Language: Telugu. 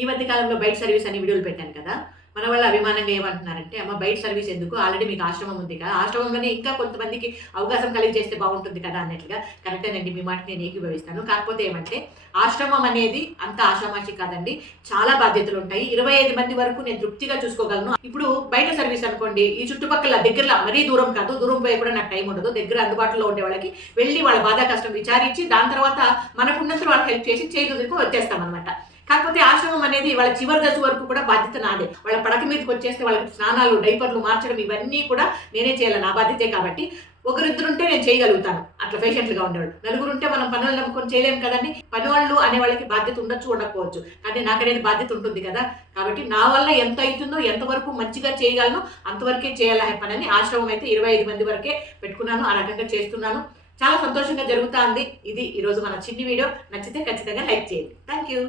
ఈ మధ్య కాలంలో బైట్ సర్వీస్ అని వీడియోలు పెట్టాను కదా. మన వాళ్ళు అభిమానంగా ఏమంటున్నారంటే, అమ్మ బయట సర్వీస్ ఎందుకు? ఆల్రెడీ మీకు ఆశ్రమం ఉంది కదా! ఆశ్రమంలోనే ఇంకా కొంతమందికి అవకాశం కలిగజేస్తే బాగుంటుంది కదా అన్నట్లుగా. కరెక్టేనండి, మీ మాటకి నేను ఏకీభవిస్తాను. కాకపోతే ఏమంటే, ఆశ్రమం అనేది అంత ఆషామాషి కాదండి. చాలా బాధ్యతలుంటాయి. 25 మంది వరకు నేను తృప్తిగా చూసుకోగలను. ఇప్పుడు బయట సర్వీస్ అనుకోండి, ఈ చుట్టుపక్కల దగ్గరలో మరీ దూరం కాదు. దూరం పోయి కూడా నాకు టైం ఉండదు. దగ్గర అందుబాటులో ఉండే వాళ్ళకి వెళ్ళి వాళ్ళ బాధా కష్టం విచారించి, దాని తర్వాత మనకున్నంతలో వాళ్ళకి హెల్ప్ చేసి చేతులకు వచ్చేస్తామనమాట. కాకపోతే ఆశ్రమం అనేది వాళ్ళ చివరి దశ వరకు కూడా బాధ్యత నాదే. వాళ్ళ పడక మీదకి వచ్చేస్తే వాళ్ళకి స్నానాలు, డైపర్లు మార్చడం ఇవన్నీ కూడా నేనే చేయాలి, నా బాధ్యతే. కాబట్టి ఒకరిద్దరుంటే నేను చేయగలుగుతాను అట్లా పేషెంట్లుగా ఉండేవాళ్ళు. నలుగురుంటే మనం పనులు నమ్ముకొని చేయలేము కదండి. పనివాళ్ళు అనే వాళ్ళకి బాధ్యత ఉండొచ్చు, ఉండకపోవచ్చు, కానీ నాకనేది బాధ్యత ఉంటుంది కదా. కాబట్టి నా వల్ల ఎంత అవుతుందో, ఎంతవరకు మంచిగా చేయగలను అంతవరకే చేయాలి పనని ఆశ్రమం అయితే 25 మంది వరకే పెట్టుకున్నాను. ఆ రకంగా చేస్తున్నాను. చాలా సంతోషంగా జరుగుతుంది. ఇది ఈరోజు మన చిన్ని వీడియో. నచ్చితే ఖచ్చితంగా లైక్ చేయండి. Thank you.